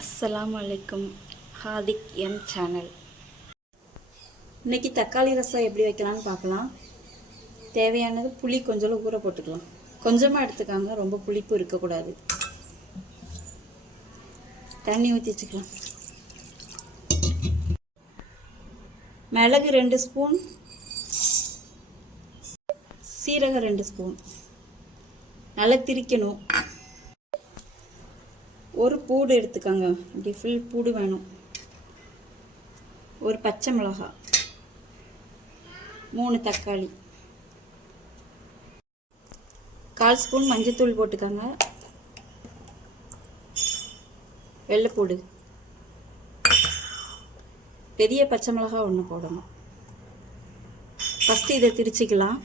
அஸ்ஸலாமு அலைக்கும். ஹாதிக் M channel. இன்றைக்கி தக்காளி ரசம் எப்படி வைக்கலான்னு பார்க்கலாம். தேவையானது புளி கொஞ்சம் ஊற போட்டுக்கலாம். கொஞ்சமாக எடுத்துக்காங்க, ரொம்ப புளிப்பு இருக்கக்கூடாது. தண்ணி ஊற்றி வச்சுக்கலாம். மிளகு 2 ஸ்பூன், சீரகம் 2 ஸ்பூன், நல்லா திரிக்கணும். ஒரு பூடு எடுத்துக்கோங்க, இப்படி ஃபுல் பூடு வேணும். ஒரு பச்சை மிளகாய், 3 தக்காளி, 1/4 ஸ்பூன் மஞ்சத்தூள் போட்டுக்கோங்க. வெள்ளைப்பூடு, பெரிய பச்சை மிளகாய் 1 போடணும். ஃபஸ்ட்டு இதை திரிச்சிக்கலாம்.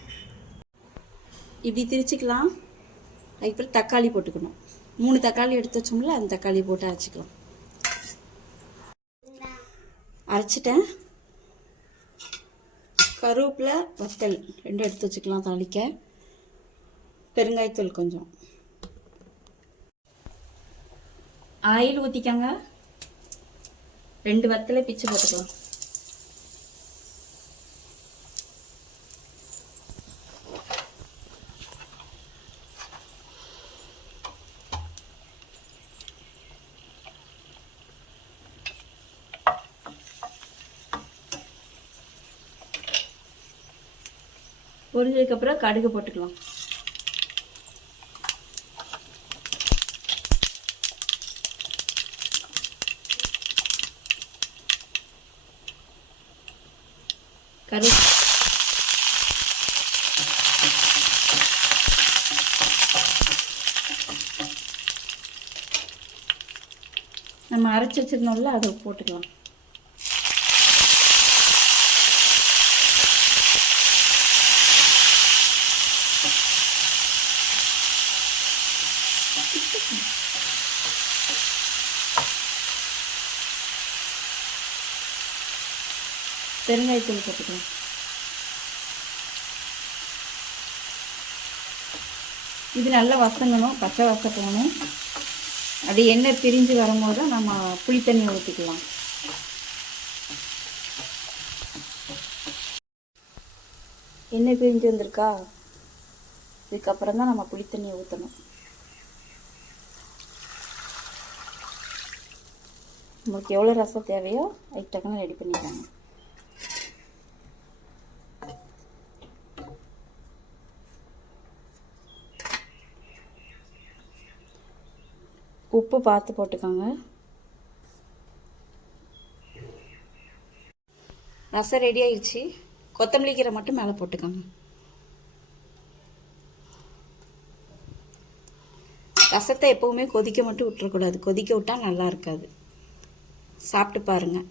இப்படி திரிச்சிக்கலாம். அதுக்கப்புறம் தக்காளி போட்டுக்கணும். 3 தக்காளி எடுத்து வச்சோம்ல, அந்த தக்காளி போட்டு அரைச்சிக்கலாம். அரைச்சிட்டேன். கருவேப்பிலை, வத்தல் 2 எடுத்து வச்சுக்கலாம் தாளிக்க. பெருங்காயத்தூள் கொஞ்சம். ஆயில் ஊற்றிக்கங்க. 2 வத்தலை பிச்சு போட்டுக்கலாம். பொரிஞ்சதுக்கப்புறம் கடுகு போட்டுக்கலாம். நம்ம அரைச்சி வச்சிருந்தோம்ல, அதை போட்டுக்கலாம். பெருங்காயத்தூள் போட்டுக்கலாம். இது நல்லா வசங்கணும், பச்சை வாசம் போகணும். அது எண்ணெய் பிரிஞ்சு வரும்போது நம்ம புளி தண்ணி ஊற்றிக்கலாம். எண்ணெய் பிரிஞ்சு வந்திருக்கா, இதுக்கப்புறம் தான் நம்ம புளி தண்ணியை ஊற்றணும். உங்களுக்கு எவ்வளோ ரசம் தேவையோ அதுக்கு டக்குன்னு ரெடி பண்ணிட்டாங்க. உப்பு பார்த்து போட்டுக்கோங்க. ரசம் ரெடி ஆயிடுச்சு. கொத்தமல்லி கீரை மட்டும் மேலே போட்டுக்கோங்க. ரசத்தை எப்பவுமே கொதிக்க மட்டும் விட்டுறக்கூடாது. கொதிக்க விட்டால் நல்லா இருக்காது. சாப்பிட்டு பாருங்கள்.